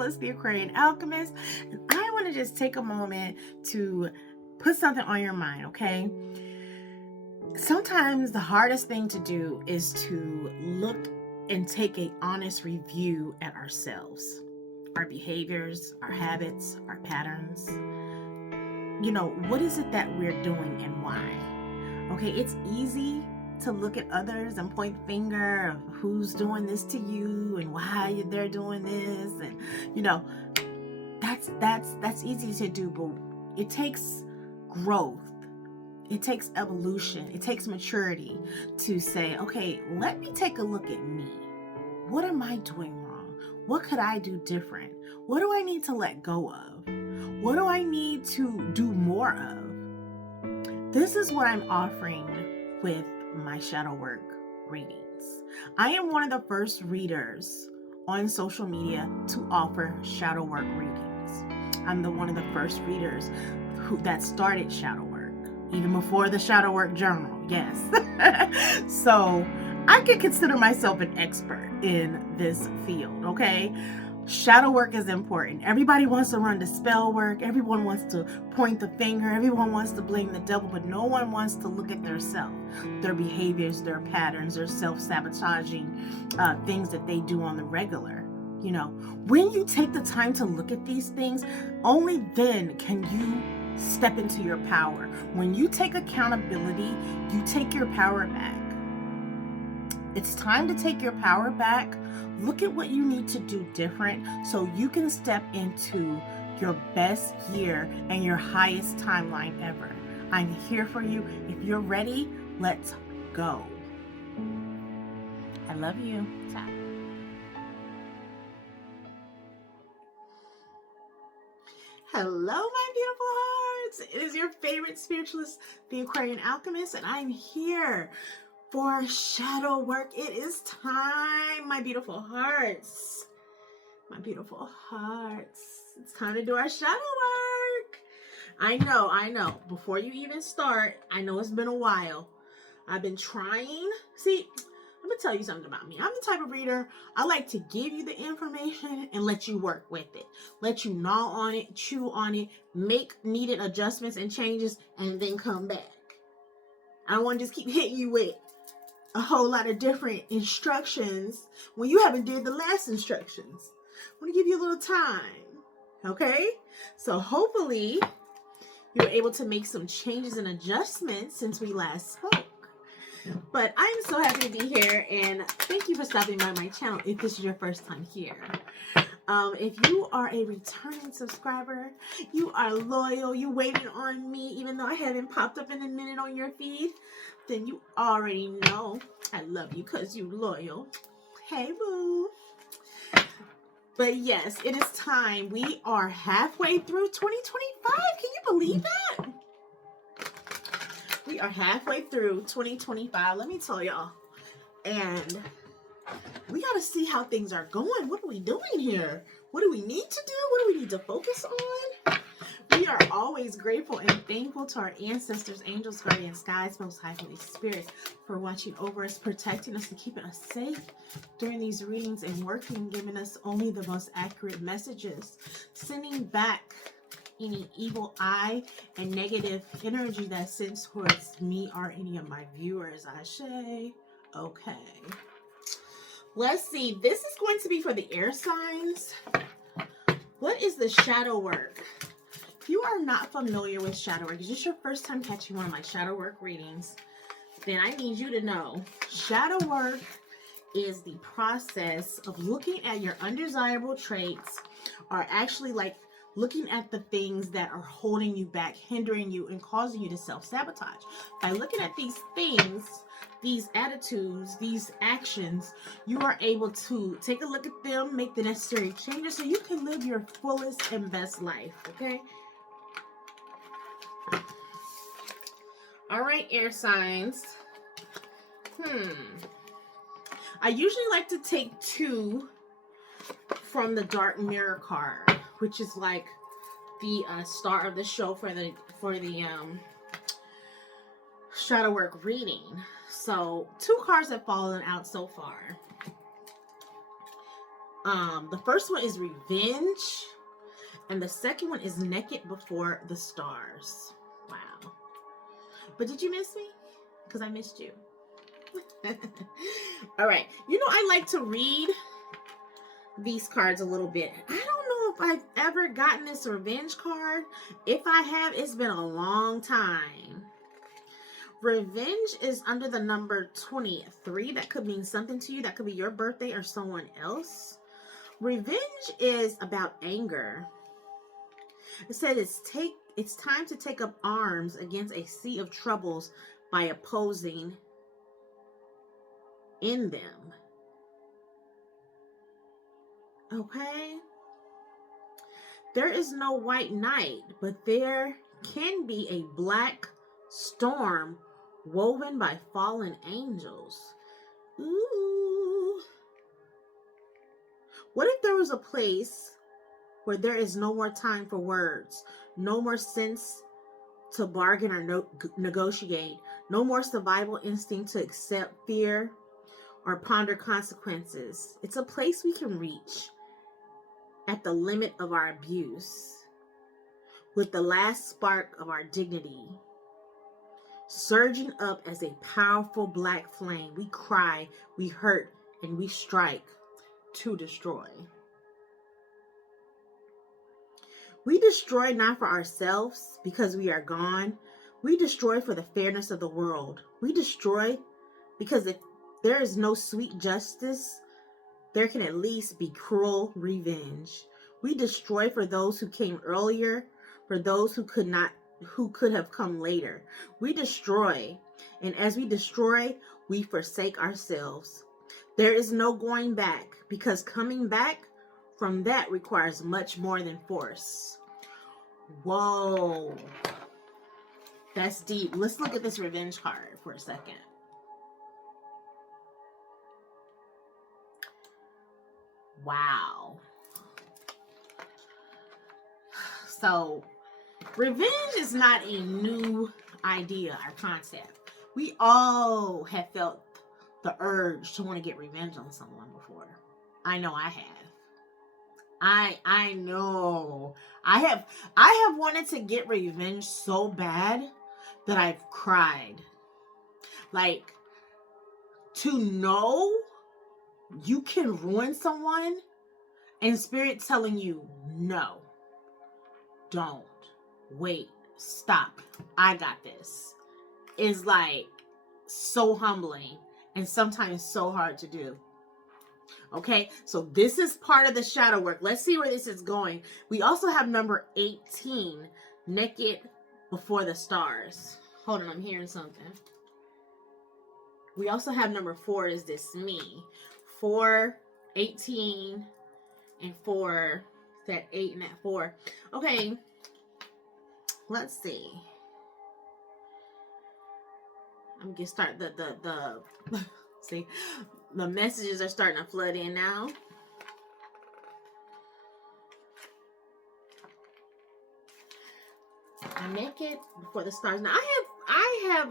Spiritualist, the Aquarian Alchemist, and I want to just take a moment to put something on your mind, okay? Sometimes the hardest thing to do is to look and take an honest review at ourselves, our behaviors, our habits, our patterns. What is it that we're doing and why? Okay, it's easy to look at others and point the finger of who's doing this to you and why they're doing this, and that's easy to do, but it takes growth. It takes evolution. It takes maturity to say, okay, let me take a look at me. What am I doing wrong? What could I do different? What do I need to let go of? What do I need to do more of? This is what I'm offering with my shadow work readings. I am one of the first readers on social media to offer shadow work readings. I'm one of the first readers that started shadow work, even before the shadow work journal. Yes. So I could consider myself an expert in this field, okay? Shadow work is important. Everybody wants to run to spell work. Everyone wants to point the finger. Everyone wants to blame the devil, but no one wants to look at their self, their behaviors, their patterns, their self-sabotaging things that they do on the regular. When you take the time to look at these things, only then can you step into your power. When you take accountability, you take your power back. It's time to take your power back. Look at what you need to do different so you can step into your best year and your highest timeline ever. I'm here for you. If you're ready, let's go. I love you. Tap. Hello, my beautiful hearts. It is your favorite spiritualist, the Aquarian Alchemist, and I'm here for shadow work. It is time, my beautiful hearts. My beautiful hearts. It's time to do our shadow work. I know. Before you even start, I know it's been a while. I've been trying. See, I'm going to tell you something about me. I'm the type of reader, I like to give you the information and let you work with it. Let you gnaw on it, chew on it, make needed adjustments and changes, and then come back. I don't want to just keep hitting you with a whole lot of different instructions when you haven't did the last instructions. I want to give you a little time, okay? So hopefully you were able to make some changes and adjustments since we last spoke. But I'm so happy to be here, and thank you for stopping by my channel if this is your first time here. If you are a returning subscriber, you are loyal, you waiting on me even though I haven't popped up in a minute on your feed, then you already know I love you because you loyal. Hey, boo. But yes, it is time. We are halfway through 2025. Can you believe that? We are halfway through 2025. Let me tell y'all. And we got to see how things are going. What are we doing here? What do we need to do? What do we need to focus on? We are always grateful and thankful to our ancestors, angels, guardians, guides, most high Holy Spirit for watching over us, protecting us, and keeping us safe during these readings and working, giving us only the most accurate messages, sending back any evil eye and negative energy that sends towards me or any of my viewers. Ashe. Okay. Let's see. This is going to be for the air signs. What is the shadow work? If you are not familiar with shadow work, it's just your first time catching one of my shadow work readings, then I need you to know shadow work is the process of looking at your undesirable traits, or actually like looking at the things that are holding you back, hindering you, and causing you to self-sabotage. By looking at these things, these attitudes, these actions, you are able to take a look at them, make the necessary changes so you can live your fullest and best life, okay? All right, air signs. I usually like to take two from the Dark Mirror card, which is like the star of the show for the shadow work reading. So 2 cards have fallen out so far. The first one is Revenge, and the second one is Naked Before the Stars. Wow. But did you miss me? Because I missed you. All right. You know, I like to read these cards a little bit. I don't know if I've ever gotten this Revenge card. If I have, it's been a long time. Revenge is under the number 23. That could mean something to you. That could be your birthday or someone else. Revenge is about anger. It said it's time to take up arms against a sea of troubles by opposing in them. Okay? There is no white knight, but there can be a black storm woven by fallen angels. Ooh. What if there was a place where there is no more time for words, no more sense to bargain or negotiate, no more survival instinct to accept fear or ponder consequences? It's a place we can reach at the limit of our abuse, with the last spark of our dignity surging up as a powerful black flame. We cry, we hurt, and we strike to destroy. We destroy not for ourselves because we are gone. We destroy for the fairness of the world. We destroy because if there is no sweet justice, there can at least be cruel revenge. We destroy for those who came earlier, for those who could have come later. We destroy, and as we destroy, we forsake ourselves. There is no going back, because coming back from that requires much more than force. Whoa. That's deep. Let's look at this Revenge card for a second. Wow. So, revenge is not a new idea or concept. We all have felt the urge to want to get revenge on someone before. I know I have. I know. I have wanted to get revenge so bad that I've cried. Like, to know you can ruin someone and spirit telling you, no, don't, wait, stop, I got this, is like so humbling and sometimes so hard to do. Okay, so this is part of the shadow work. Let's see where this is going. We also have number 18, Naked Before the Stars. Hold on, I'm hearing something. We also have number 4, Is This Me? 4, 18, and 4, that 8 and that 4. Okay, let's see. I'm gonna start the see, the messages are starting to flood in now. Naked Before the Stars. Now I have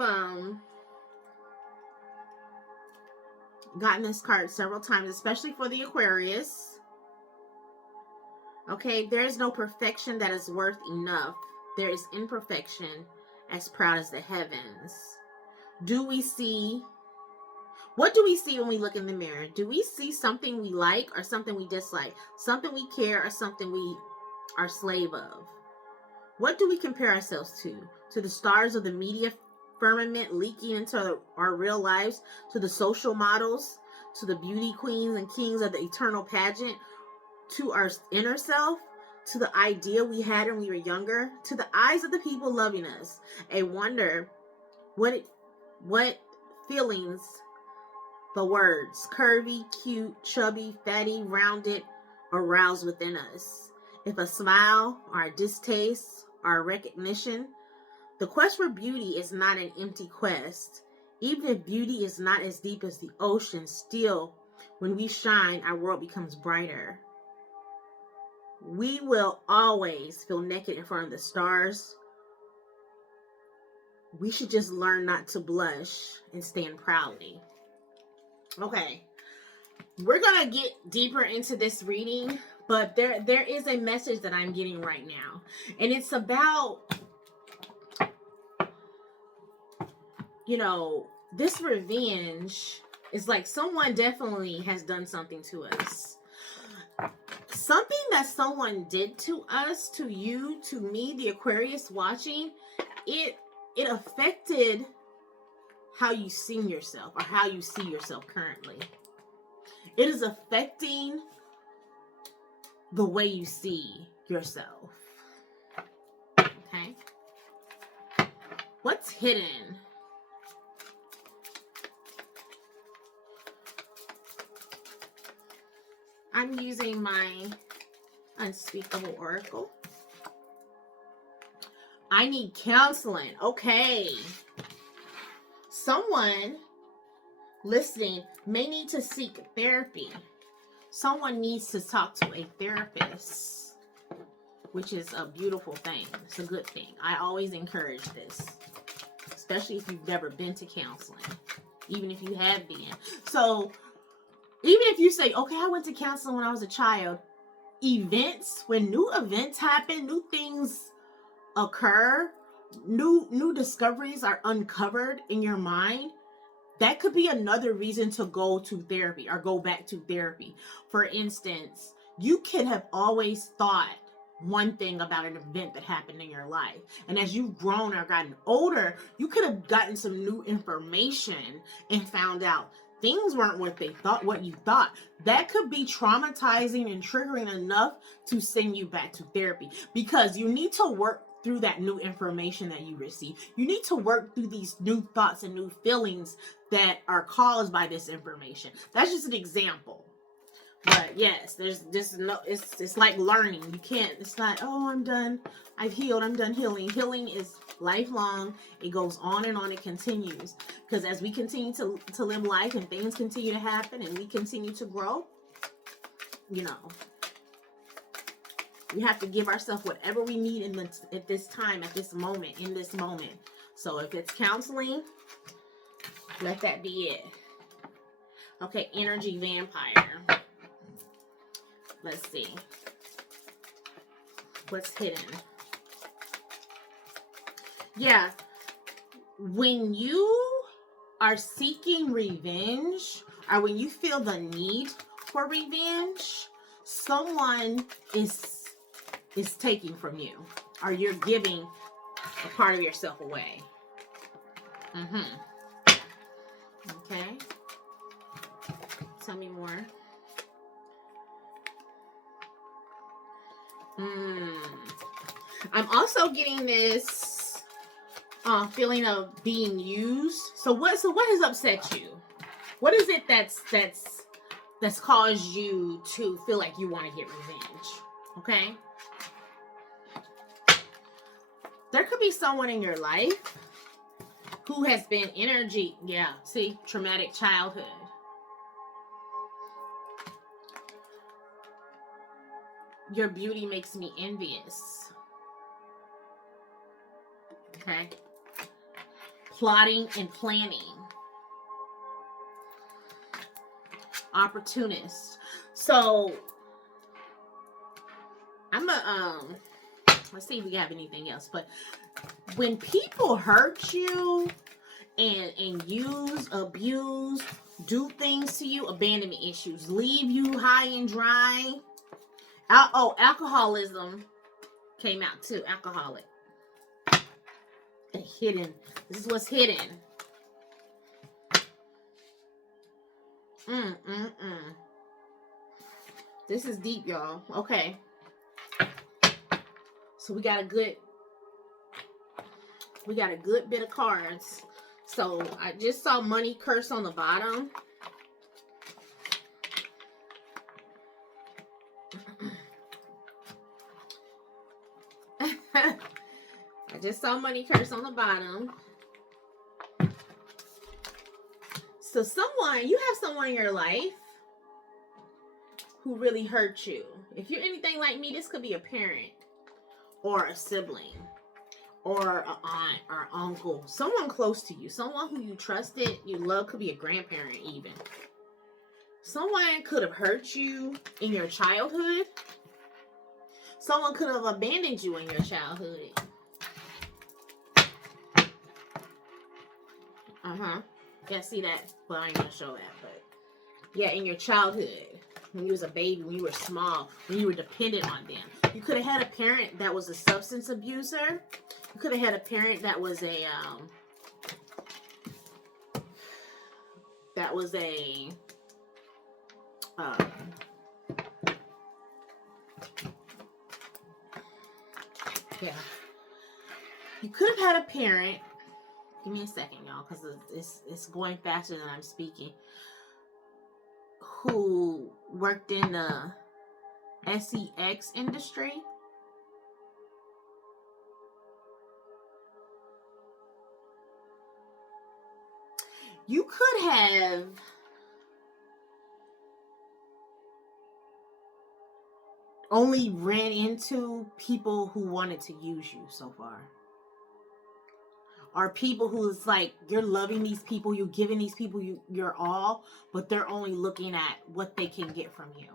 gotten this card several times, especially for the Aquarius. Okay, there is no perfection that is worth enough. There is imperfection as proud as the heavens. What do we see when we look in the mirror? Do we see something we like or something we dislike? Something we care or something we are slave of? What do we compare ourselves to? To the stars of the media firmament leaking into our real lives? To the social models? To the beauty queens and kings of the eternal pageant? To our inner self? To the idea we had when we were younger? To the eyes of the people loving us? I wonder what feelings the words curvy, cute, chubby, fatty, rounded arouse within us. If a smile or a distaste or a recognition. The quest for beauty is not an empty quest. Even if beauty is not as deep as the ocean, still, when we shine, our world becomes brighter. We will always feel naked in front of the stars. We should just learn not to blush and stand proudly. Okay. We're gonna get deeper into this reading, but there is a message that I'm getting right now, and it's about, you know, this revenge is like someone definitely has done something to us. Something that someone did to us, to you, to me, the Aquarius watching, it affected how you see yourself or how you see yourself currently. It is affecting the way you see yourself. Okay? What's hidden? I'm using my Unspeakable Oracle. I need counseling. Okay. Someone listening may need to seek therapy. Someone needs to talk to a therapist, which is a beautiful thing. It's a good thing. I always encourage this, especially if you've never been to counseling, even if you have been. So even if you say, okay, I went to counseling when I was a child, when new events happen, new things occur, new discoveries are uncovered in your mind, that could be another reason to go to therapy or go back to therapy. For instance, you could have always thought one thing about an event that happened in your life, and as you've grown or gotten older, you could have gotten some new information and found out things weren't what you thought. That could be traumatizing and triggering enough to send you back to therapy, because you need to work through that new information that you receive. You need to work through these new thoughts and new feelings that are caused by this information. That's just an example. But yes, there's just no, it's like learning. You can't, it's not, oh, I'm done, I've healed, I'm done healing. Healing is lifelong. It goes on and on, it continues. Because as we continue to live life and things continue to happen and we continue to grow, you know, we have to give ourselves whatever we need at this time, at this moment, in this moment. So if it's counseling, let that be it. Okay, energy vampire. Let's see. What's hidden? Yeah. When you are seeking revenge, or when you feel the need for revenge, someone is taking from you, or you're giving a part of yourself away. Okay. Tell me more. I'm also getting this feeling of being used. So what has upset you? What is it that's caused you to feel like you want to get revenge? Okay. There could be someone in your life who has been traumatic childhood. Your beauty makes me envious. Okay. Plotting and planning. Opportunist. So let's see if we have anything else. But when people hurt you and use, abuse, do things to you, abandonment issues, leave you high and dry. Alcoholism came out too. Alcoholic. And hidden. This is what's hidden. This is deep, y'all. Okay. So we got a good bit of cards. So I just saw money curse on the bottom. I just saw money curse on the bottom. So you have someone in your life who really hurt you. If you're anything like me, this could be a parent or a sibling or an aunt or uncle, someone close to you, someone who you trusted, you love, could be a grandparent even. Someone could have hurt you in your childhood. Someone could have abandoned you in your childhood. Yeah, see that? Well, I ain't gonna show that, but yeah, in your childhood, when you was a baby, when you were small, when you were dependent on them. You could have had a parent that was a substance abuser. You could have had a parent that was a yeah. You could have had a parent. Give me a second, y'all, because it's going faster than I'm speaking. Who worked in the sex industry. You could have only ran into people who wanted to use you so far. Or people who's like, you're loving these people, you're giving these people your all, but they're only looking at what they can get from you.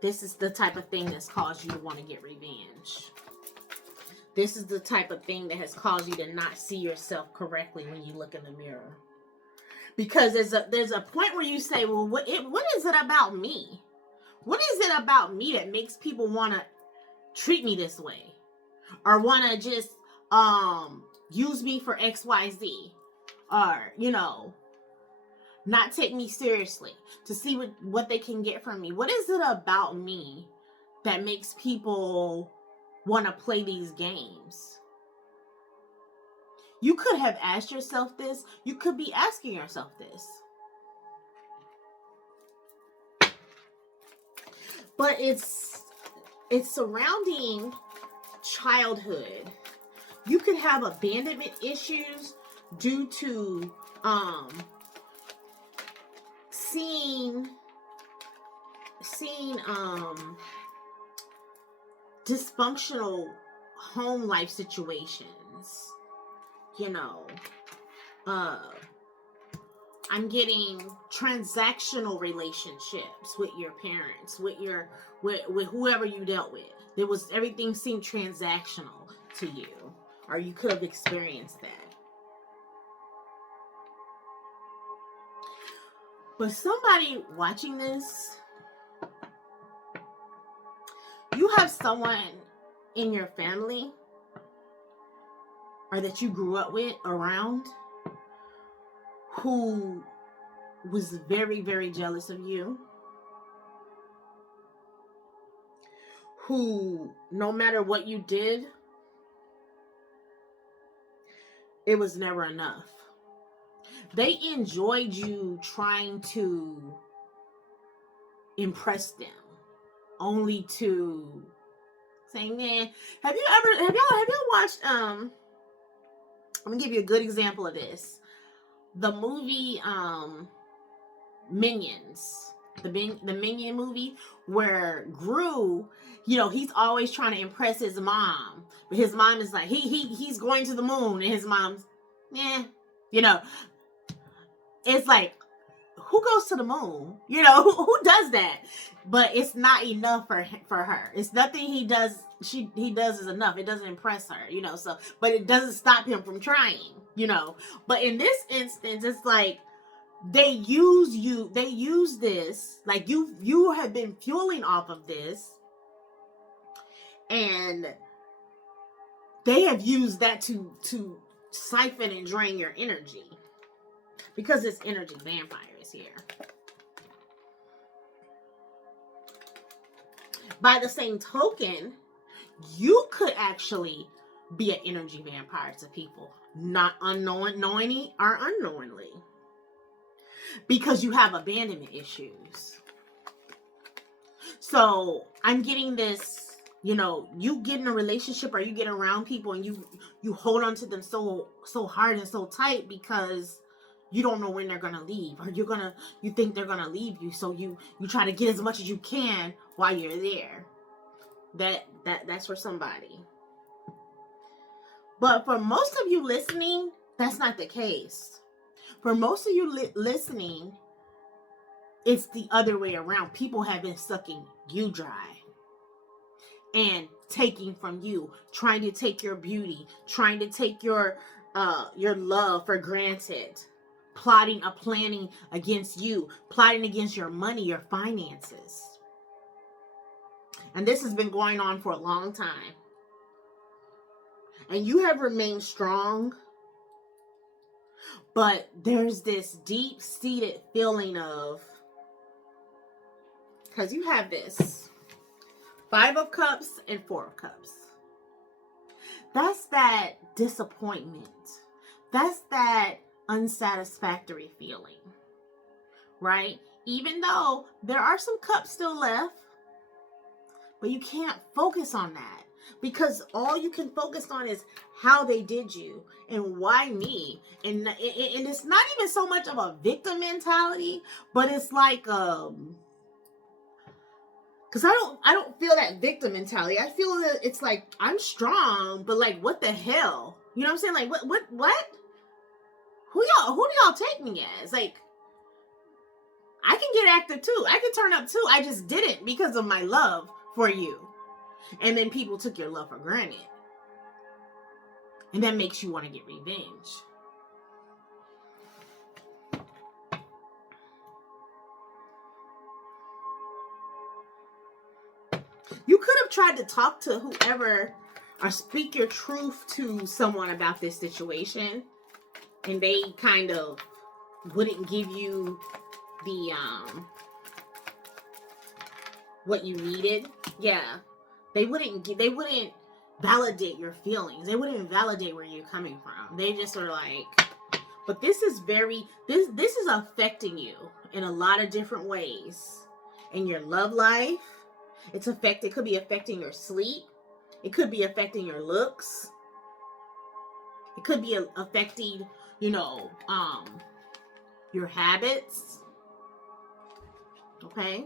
This is the type of thing that's caused you to want to get revenge. This is the type of thing that has caused you to not see yourself correctly when you look in the mirror. Because there's a point where you say, well, what is it about me? What is it about me that makes people want to treat me this way? Or want to just use me for XYZ? Or, not take me seriously to see what they can get from me. What is it about me that makes people want to play these games? You could have asked yourself this. You could be asking yourself this. But it's surrounding childhood. You could have abandonment issues due to seeing dysfunctional home life situations. I'm getting transactional relationships with your parents, with whoever you dealt with. Everything seemed transactional to you, or you could have experienced that. But somebody watching this, you have someone in your family or that you grew up with around who was very, very jealous of you. Who, no matter what you did, it was never enough. They enjoyed you trying to impress them, only to say, man, have y'all watched, I'm gonna give you a good example of this. The movie, Minions, the Minion movie, where Gru, he's always trying to impress his mom, but his mom is like, he's going to the moon, and his mom's, it's like, who goes to the moon? Who does that? But it's not enough for her. It's nothing he does. He does is enough. It doesn't impress her, so, but it doesn't stop him from trying, But in this instance, it's like, they use this, like you have been fueling off of this, and they have used that to siphon and drain your energy, because it's energy vampires here. By the same token, you could actually be an energy vampire to people, not knowingly or unknowingly, because you have abandonment issues. So I'm getting this, you get in a relationship or you get around people and you hold on to them so hard and so tight because you don't know when they're gonna leave, or you think they're gonna leave you, so you try to get as much as you can while you're there. That's for somebody. But for most of you listening, that's not the case. For most of you listening, It's the other way around. People have been sucking you dry and taking from you, trying to take your beauty, trying to take your love for granted, planning against you, plotting against your money, your finances. And this has been going on for a long time. And you have remained strong, but there's this deep-seated feeling of, because you have this 5 of Cups and 4 of Cups. That's that disappointment. That's that unsatisfactory feeling, right? Even though there are some cups still left, but you can't focus on that, because all you can focus on is how they did you and why me. And it's not even so much of a victim mentality, but it's like because I don't feel that victim mentality. I feel that it's like, I'm strong, but like, what the hell? You know what I'm saying? Like, what? Who do y'all take me as? Like, I can get active too. I can turn up too. I just didn't because of my love for you. And then people took your love for granted. And that makes you want to get revenge. You could have tried to talk to whoever or speak your truth to someone about this situation, and they kind of wouldn't give you the what you needed. Yeah. They wouldn't validate your feelings. They wouldn't validate where you're coming from. They just are like, but this is this is affecting you in a lot of different ways. In your love life, it could be affecting your sleep. It could be affecting your looks. It could be affecting, your habits. Okay?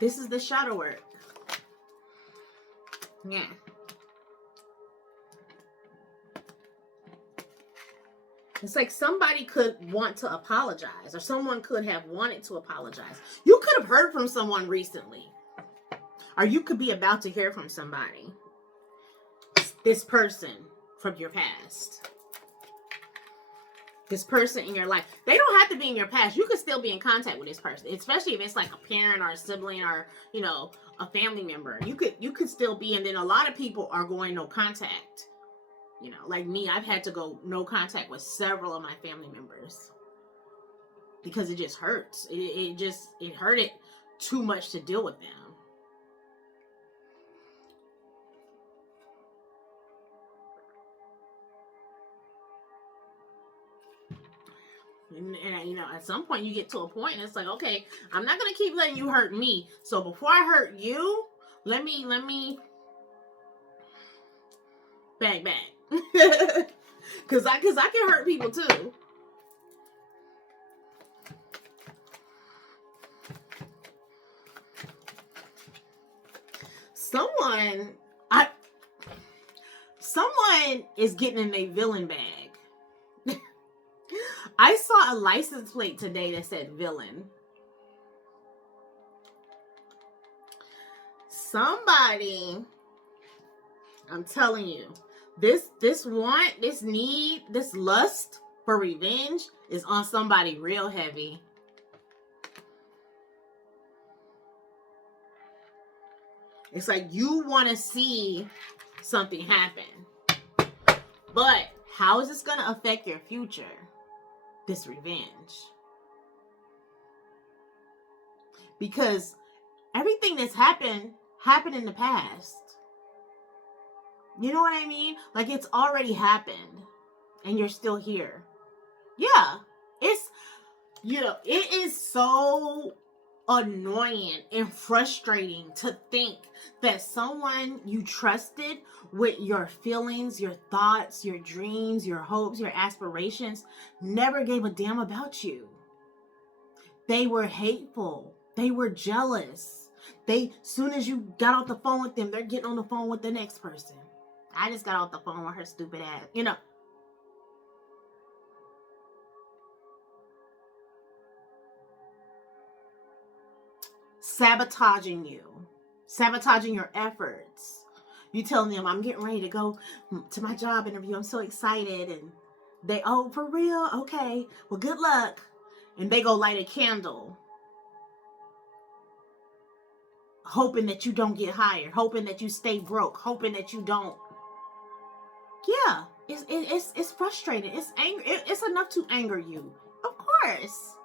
This is the shadow work. Yeah. It's like somebody could want to apologize, or someone could have wanted to apologize. You could have heard from someone recently, or you could be about to hear from somebody. This person from your past. This person in your life. They don't have to be in your past. You could still be in contact with this person, especially if it's like a parent or a sibling or, a family member. You could still be, and then a lot of people are going no contact. Like me, I've had to go no contact with several of my family members because it just hurts. It hurted too much to deal with them. And at some point you get to a point and it's like, okay, I'm not going to keep letting you hurt me. So before I hurt you, let me bang. Cause I can hurt people too. Someone is getting in a villain bag. I saw a license plate today that said villain. Somebody, I'm telling you, this want, this need, this lust for revenge is on somebody real heavy. It's like you want to see something happen. But how is this going to affect your future? This revenge. Because everything that's happened in the past. You know what I mean? Like, it's already happened and you're still here. Yeah. It is so annoying and frustrating to think that someone you trusted with your feelings, your thoughts, your dreams, your hopes, your aspirations never gave a damn about you. They were hateful. They were jealous. Soon as you got off the phone with them, they're getting on the phone with the next person. I just got off the phone with her stupid ass. Sabotaging you, sabotaging your efforts. You telling them, I'm getting ready to go to my job interview. I'm so excited. And they, oh, for real? Okay. Well, good luck. And they go light a candle, hoping that you don't get hired, hoping that you stay broke, hoping that you don't. Yeah, it's frustrating. It's angry. It's enough to anger you. Of course.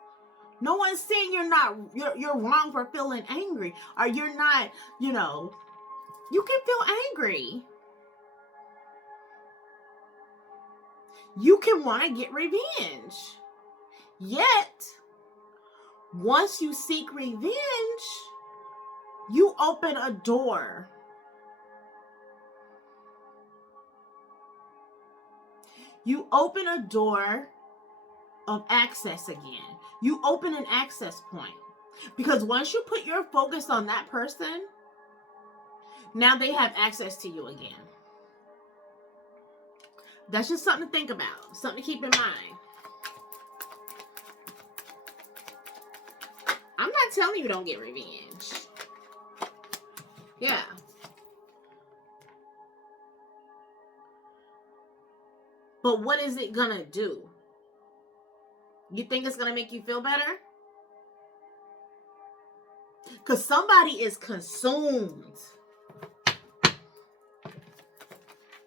No one's saying you're wrong for feeling angry, or you're not, you can feel angry. You can want to get revenge. Yet, once you seek revenge, you open a door. You open a door of access again. You open an access point. Because once you put your focus on that person, now they have access to you again. That's just something to think about. Something to keep in mind. I'm not telling you don't get revenge. Yeah. But what is it gonna do? You think it's gonna make you feel better? Because somebody is consumed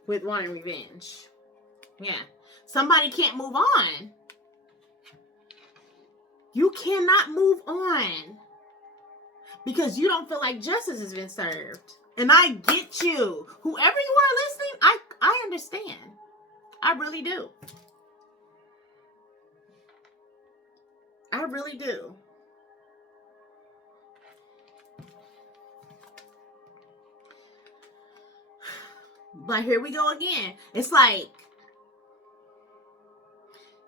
with wanting revenge. Yeah. Somebody can't move on. You cannot move on because you don't feel like justice has been served. And I get you. Whoever you are listening, I understand. I really do. I really do. But here we go again. It's like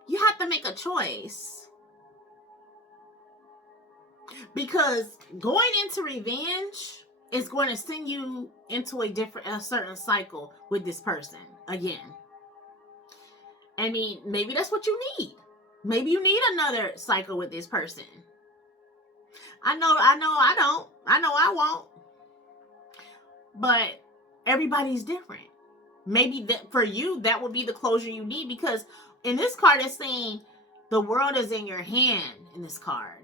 you have to make a choice. Because going into revenge is going to send you into a certain cycle with this person again. I mean, maybe that's what you need. Maybe you need another cycle with this person. I know I don't. I know I won't. But everybody's different. Maybe that for you, that would be the closure you need, because in this card it's saying the world is in your hand in this card.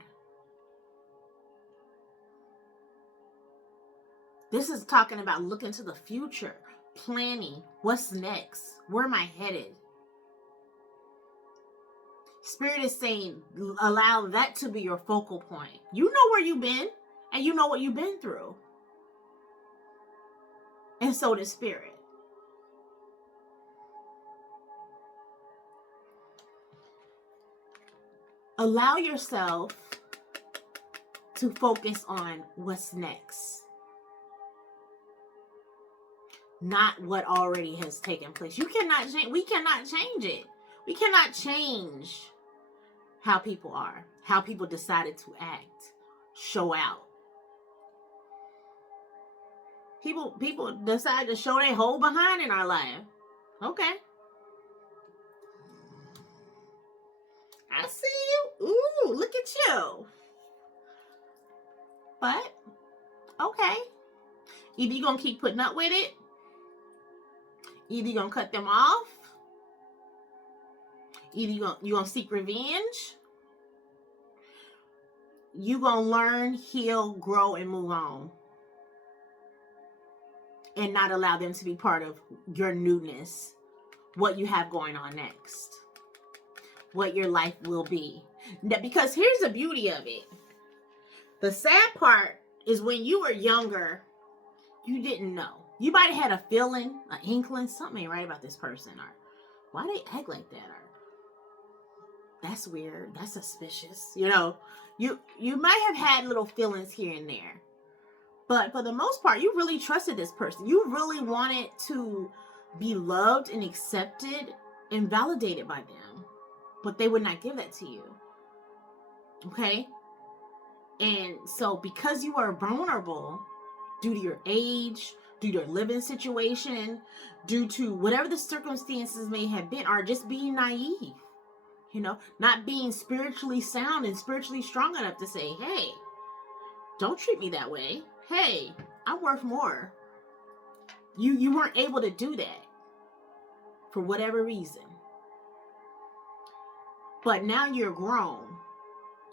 This is talking about looking to the future, planning, what's next, where am I headed? Spirit is saying allow that to be your focal point. You know where you've been, and you know what you've been through. And so does Spirit. Allow yourself to focus on what's next. Not what already has taken place. We cannot change it. We cannot change how people are, how people decided to act, show out. People decide to show their whole behind in our life. Okay. I see you. Ooh, look at you. But, okay. Either you're going to keep putting up with it. Either you're going to cut them off. Either you're going to seek revenge. You're going to learn, heal, grow, and move on. And not allow them to be part of your newness. What you have going on next. What your life will be. Because here's the beauty of it. The sad part is when you were younger, you didn't know. You might have had a feeling, an inkling, something ain't right about this person. Or why they act like that? Or that's weird. That's suspicious. You might have had little feelings here and there. But for the most part, you really trusted this person. You really wanted to be loved and accepted and validated by them. But they would not give that to you. Okay? And so because you are vulnerable due to your age, due to your living situation, due to whatever the circumstances may have been, or just being naive, not being spiritually sound and spiritually strong enough to say, hey, don't treat me that way. Hey, I'm worth more. You weren't able to do that for whatever reason. But now you're grown.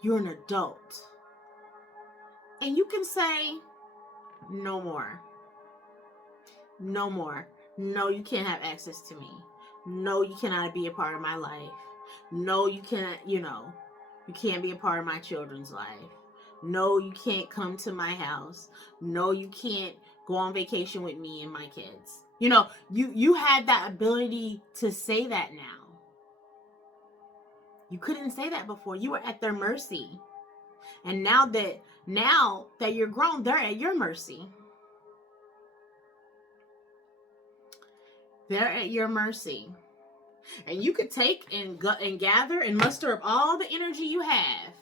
You're an adult. And you can say, no more. No more. No, you can't have access to me. No, you cannot be a part of my life. No, you can't, you can't be a part of my children's life. No, you can't come to my house. No, you can't go on vacation with me and my kids. You had that ability to say that now. You couldn't say that before. You were at their mercy. And now that you're grown, they're at your mercy. They're at your mercy. And you could take and gather and muster up all the energy you have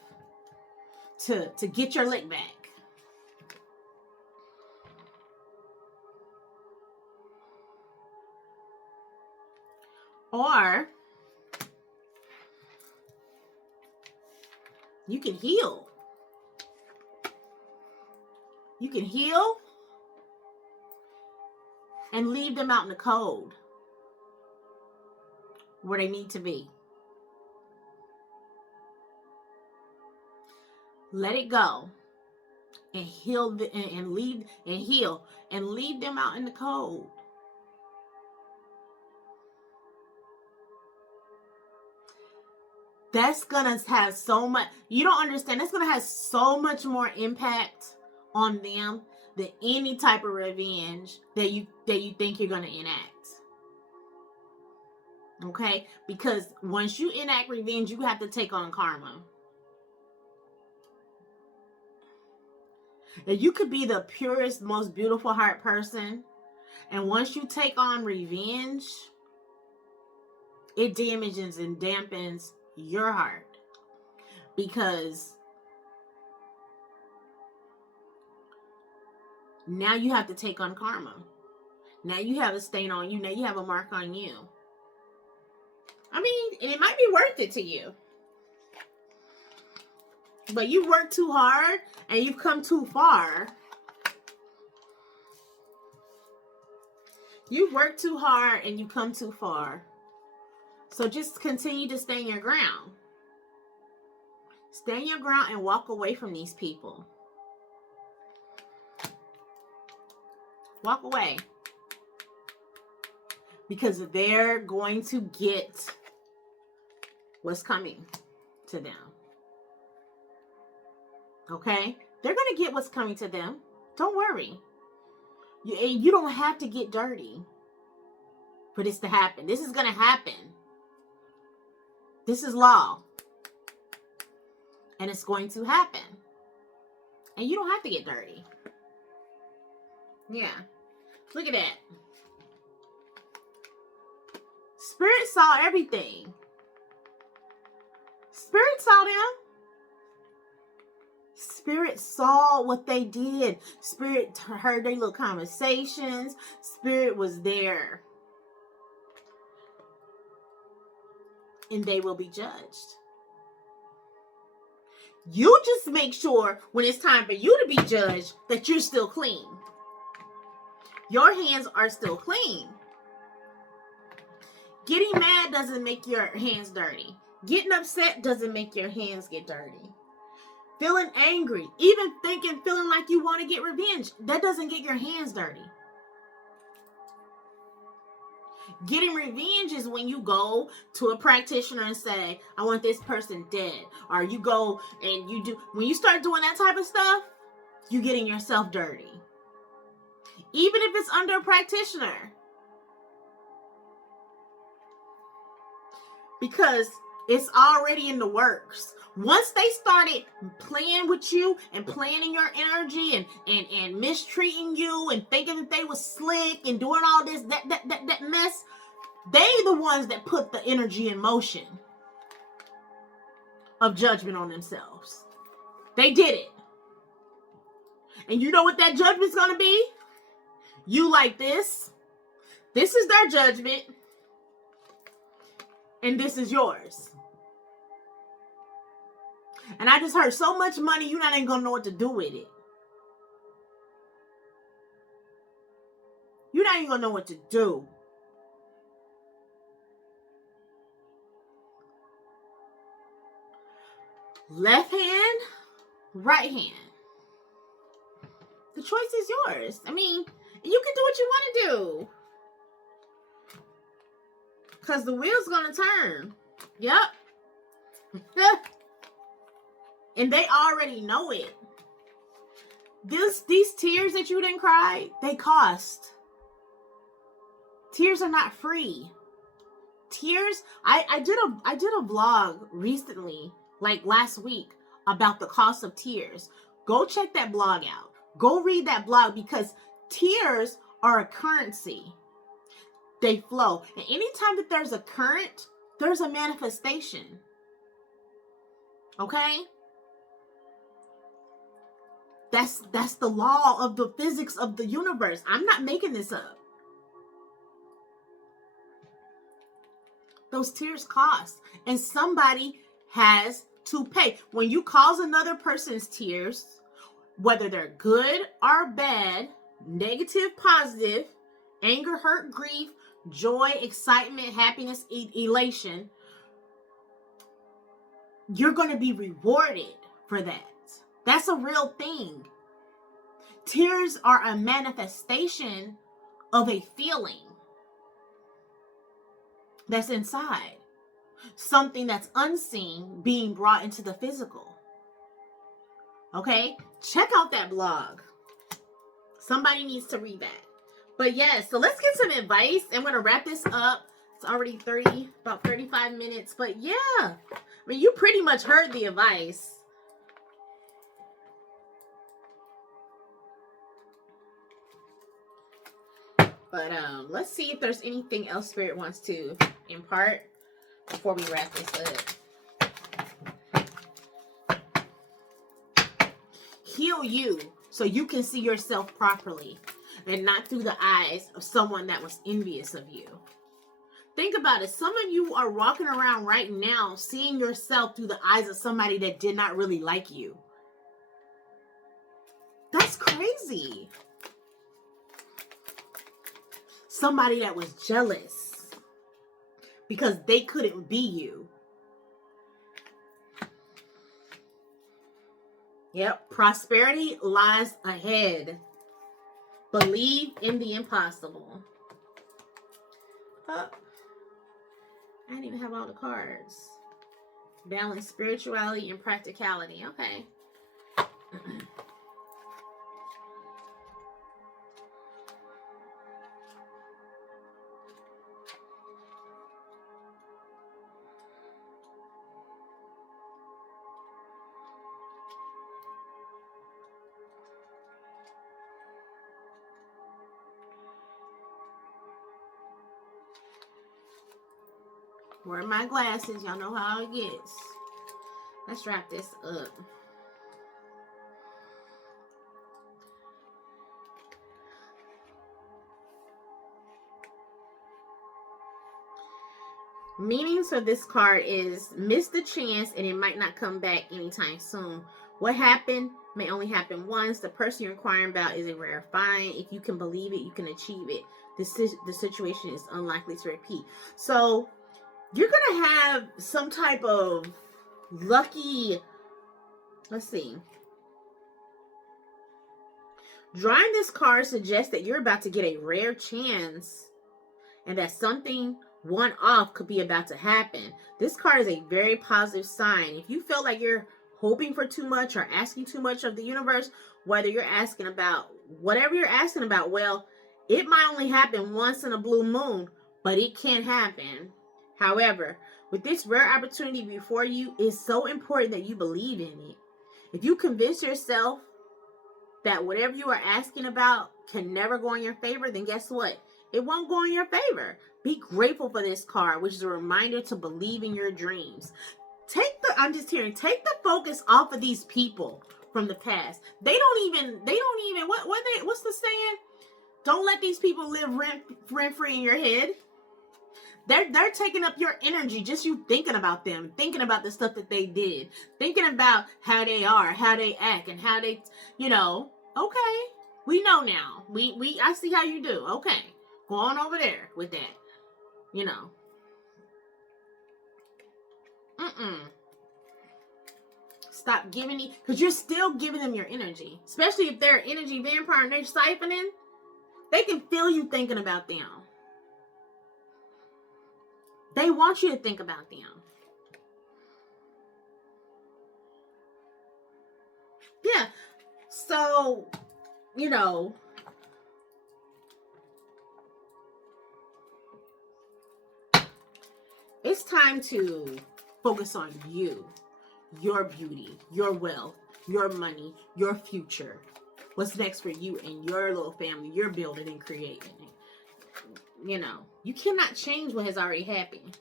to get your lick back. Or you can heal. You can heal and leave them out in the cold where they need to be. Let it go and heal and leave them out in the cold. That's gonna have so much, you don't understand, that's gonna have so much more impact on them than any type of revenge that you think you're gonna enact. Okay? Because once you enact revenge, you have to take on karma. And you could be the purest, most beautiful heart person, and once you take on revenge, it damages and dampens your heart, because now you have to take on karma. Now you have a stain on you. Now you have a mark on you. I mean, and it might be worth it to you, but you worked too hard and you've come too far. You've worked too hard and you come too far. So just continue to stand your ground. Stand your ground and walk away from these people. Walk away. Because they're going to get what's coming to them. Okay? They're going to get what's coming to them. Don't worry. You don't have to get dirty for this to happen. This is going to happen. This is law. And it's going to happen. And you don't have to get dirty. Yeah. Look at that. Spirit saw everything. Spirit saw them. Spirit saw what they did. Spirit heard their little conversations. Spirit was there. And they will be judged. You just make sure when it's time for you to be judged that you're still clean. Your hands are still clean. Getting mad doesn't make your hands dirty. Getting upset doesn't make your hands get dirty. Feeling angry, even feeling like you want to get revenge, that doesn't get your hands dirty. Getting revenge is when you go to a practitioner and say, I want this person dead. Or you go and when you start doing that type of stuff, you're getting yourself dirty. Even if it's under a practitioner. Because it's already in the works. Once they started playing with you and playing in your energy and mistreating you and thinking that they was slick and doing all this, that mess, they the ones that put the energy in motion of judgment on themselves. They did it. And you know what that judgment's going to be? You like this. This is their judgment. And this is yours. And I just heard so much money, you're not even going to know what to do with it. You're not even going to know what to do. Left hand, right hand. The choice is yours. I mean, you can do what you want to do. Because the wheel's going to turn. Yep. And they already know it. These tears that you didn't cry, they cost. Tears are not free. Tears, I did a vlog recently, like last week, about the cost of tears. Go check that blog out. Go read that blog, because tears are a currency. They flow. And anytime that there's a current, there's a manifestation. Okay? That's the law of the physics of the universe. I'm not making this up. Those tears cost. And somebody has to pay. When you cause another person's tears, whether they're good or bad, negative, positive, anger, hurt, grief, joy, excitement, happiness, elation, you're going to be rewarded for that. That's a real thing. Tears are a manifestation of a feeling that's inside. Something that's unseen being brought into the physical. Okay? Check out that blog. Somebody needs to read that. But yes, so let's get some advice. I'm going to wrap this up. It's already about 35 minutes. But yeah, I mean, you pretty much heard the advice. But let's see if there's anything else Spirit wants to impart before we wrap this up. Heal you so you can see yourself properly and not through the eyes of someone that was envious of you. Think about it. Some of you are walking around right now seeing yourself through the eyes of somebody that did not really like you. That's crazy. Somebody that was jealous because they couldn't be you. Yep, prosperity lies ahead. Believe in the impossible. Oh, I didn't even have all the cards. Balance spirituality and practicality. Okay. Where are my glasses? Y'all know how it gets. Let's wrap this up. Meanings for this card is miss the chance and it might not come back anytime soon. What happened may only happen once. The person you're inquiring about is a rare find. If you can believe it, you can achieve it. The situation is unlikely to repeat. So you're going to have some type of lucky, let's see. Drawing this card suggests that you're about to get a rare chance and that something one-off could be about to happen. This card is a very positive sign. If you feel like you're hoping for too much or asking too much of the universe, whether you're asking about whatever you're asking about, well, it might only happen once in a blue moon, but it can happen. However, with this rare opportunity before you, it's so important that you believe in it. If you convince yourself that whatever you are asking about can never go in your favor, then guess what? It won't go in your favor. Be grateful for this card, which is a reminder to believe in your dreams. Take the focus off of these people from the past. They don't even what's the saying? Don't let these people live rent free in your head. They're taking up your energy, just you thinking about them, thinking about the stuff that they did, thinking about how they are, how they act, and how they, okay, we know now. I see how you do. Okay, go on over there with that, Stop giving it, because you're still giving them your energy, especially if they're energy vampire and they're siphoning. They can feel you thinking about them. They want you to think about them. Yeah. So, it's time to focus on you, your beauty, your wealth, your money, your future. What's next for you and your little family you're building and creating. You cannot change what has already happened.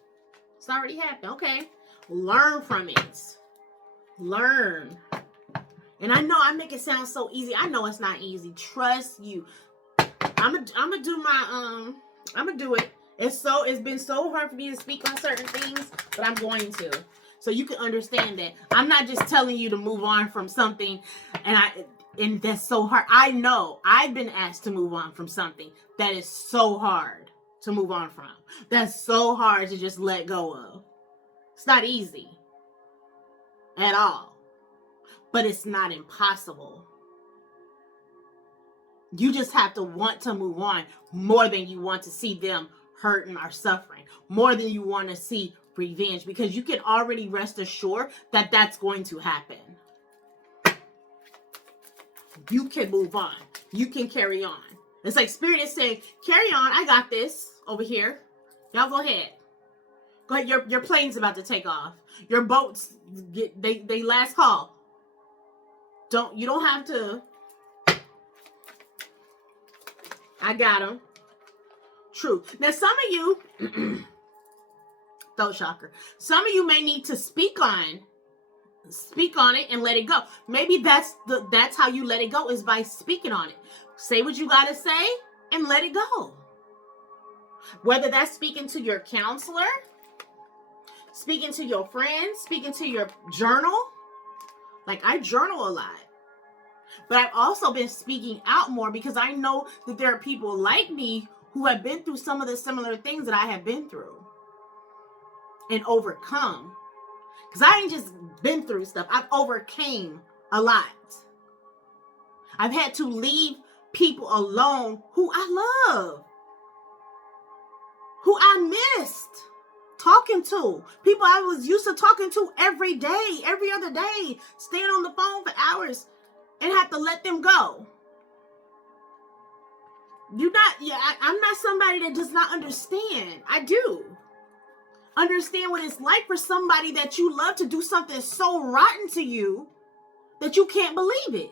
It's already happened. Okay. Learn from it. Learn. And I know I make it sound so easy. I know it's not easy. Trust you. I'm gonna do it. It's been so hard for me to speak on certain things, but I'm going to. So you can understand that I'm not just telling you to move on from something and that's so hard. I know I've been asked to move on from something that is so hard to move on from. That's so hard to just let go of. It's not easy at all, but it's not impossible. You just have to want to move on more than you want to see them hurting or suffering, more than you want to see revenge, because you can already rest assured that that's going to happen. You can move on. You can carry on. It's like Spirit is saying, carry on. I got this over here. Y'all go ahead. Go ahead. Your plane's about to take off. Your boats, they last call. You don't have to. I got them. True. Now, some of you, throat chakra, some of you may need to speak on it and let it go. Maybe that's how you let it go, is by speaking on it. Say what you got to say and let it go. Whether that's speaking to your counselor, speaking to your friends, speaking to your journal. Like, I journal a lot. But I've also been speaking out more because I know that there are people like me who have been through some of the similar things that I have been through and overcome. Because I ain't just been through stuff. I've overcame a lot. I've had to leave people alone who I love, who I missed talking to. People I was used to talking to every day, every other day, staying on the phone for hours, and have to let them go. I'm not somebody that does not understand. I do understand what it's like for somebody that you love to do something so rotten to you that you can't believe it.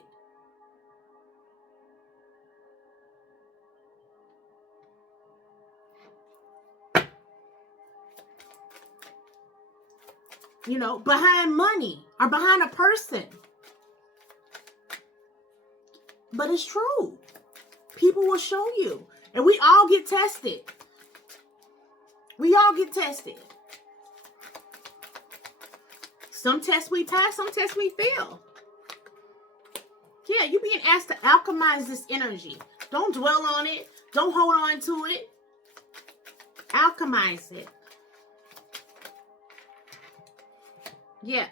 Behind money or behind a person. But it's true. People will show you. And we all get tested. We all get tested. Some tests we pass, some tests we fail. Yeah, you're being asked to alchemize this energy. Don't dwell on it. Don't hold on to it. Alchemize it. Yeah.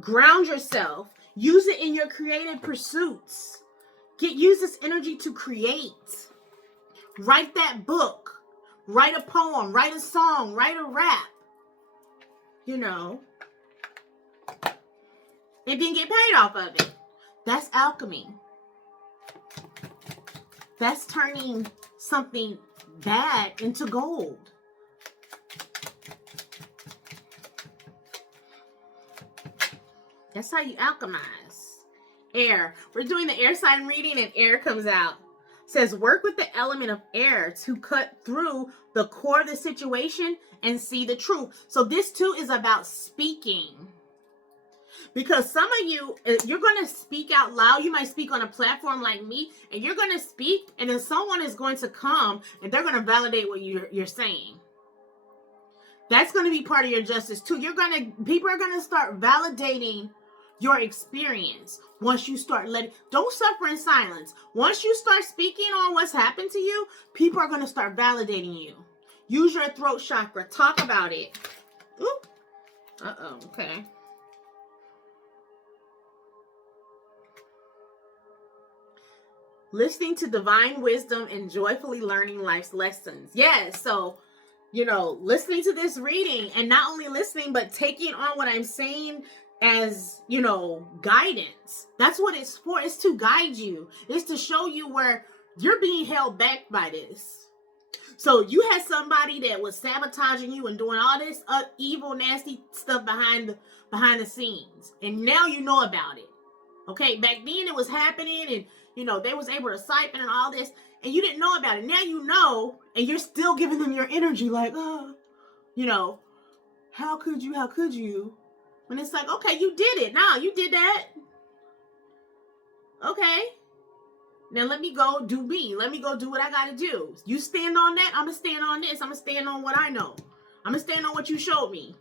Ground yourself. Use it in your creative pursuits. Use this energy to create. Write that book. Write a poem. Write a song. Write a rap. And then get paid off of it. That's alchemy. That's turning something bad into gold. That's how you alchemize. Air. We're doing the air sign reading and air comes out. It says, work with the element of air to cut through the core of the situation and see the truth. So this too is about speaking. Because some of you, you're going to speak out loud. You might speak on a platform like me, and you're going to speak, and then someone is going to come, and they're going to validate what you're saying. That's going to be part of your justice too. People are going to start validating your experience once you start don't suffer in silence. Once you start speaking on what's happened to you, people are going to start validating you. Use your throat chakra. Talk about it. Ooh. Okay. Listening to divine wisdom and joyfully learning life's lessons. Yes, so, listening to this reading, and not only listening, but taking on what I'm saying as, guidance. That's what it's for. It's to guide you. It's to show you where you're being held back by this. So you had somebody that was sabotaging you and doing all this evil, nasty stuff behind the scenes. And now you know about it. Okay, back then it was happening, and they was able to siphon and all this, and you didn't know about it. Now you know, and you're still giving them your energy like, how could you? When it's like, okay, you did it. Now you did that. Okay. Now let me go do me. Let me go do what I got to do. You stand on that, I'm going to stand on this. I'm going to stand on what I know. I'm going to stand on what you showed me.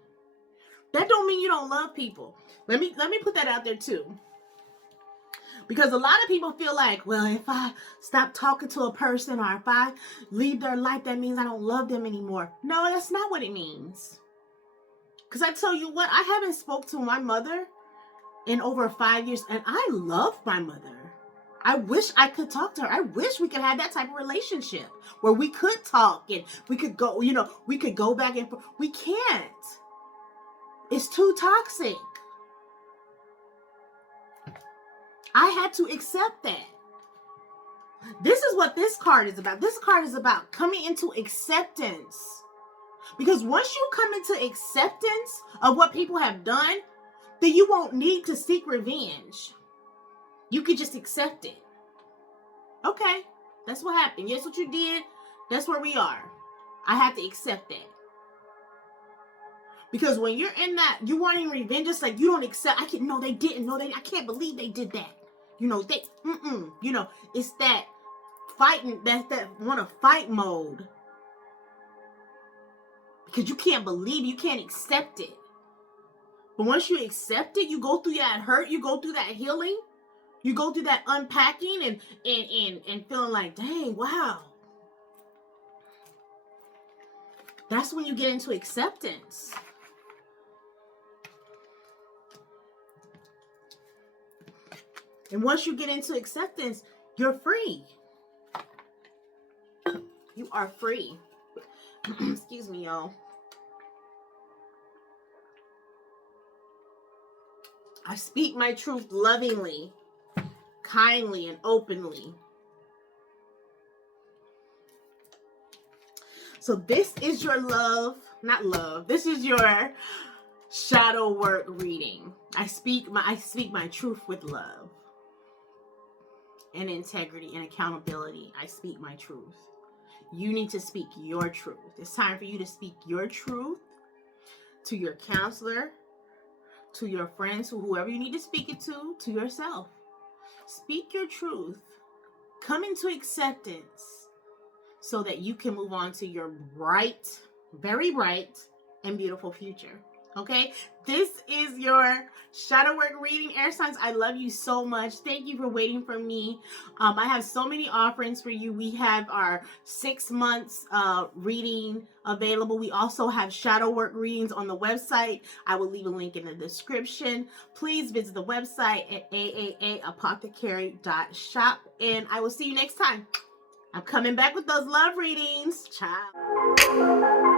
That don't mean you don't love people. Let me put that out there too. Because a lot of people feel like, well, if I stop talking to a person or if I leave their life, that means I don't love them anymore. No, that's not what it means. Because I tell you what, I haven't spoke to my mother in over 5 years, and I love my mother. I wish I could talk to her. I wish we could have that type of relationship where we could talk and we could go, we could go back and forth. We can't. It's too toxic. I had to accept that. This is what this card is about. This card is about coming into acceptance. Because once you come into acceptance of what people have done, then you won't need to seek revenge. You could just accept it. Okay, that's what happened. Yes, what you did, that's where we are. I had to accept that. Because when you're in that, you wanting revenge, it's like you don't accept. They didn't. I can't believe they did that. It's that fighting, that want to fight mode. Because you can't believe, you can't accept it. But once you accept it, you go through that hurt, you go through that healing, you go through that unpacking and feeling like, dang, wow. That's when you get into acceptance. And once you get into acceptance, you're free. You are free. Excuse me, y'all. I speak my truth lovingly, kindly, and openly. So this is your this is your shadow work reading. I speak my truth with love and integrity and accountability. I speak my truth. You need to speak your truth. It's time for you to speak your truth to your counselor, to your friends, whoever you need to speak it to yourself. Speak your truth. Come into acceptance so that you can move on to your bright, very bright, and beautiful future. Okay? This is your shadow work reading. Air signs, I love you so much. Thank you for waiting for me. I have so many offerings for you. We have our 6 months reading available. We also have shadow work readings on the website. I will leave a link in the description. Please visit the website at aaapothecary.shop, and I will see you next time. I'm coming back with those love readings. Ciao.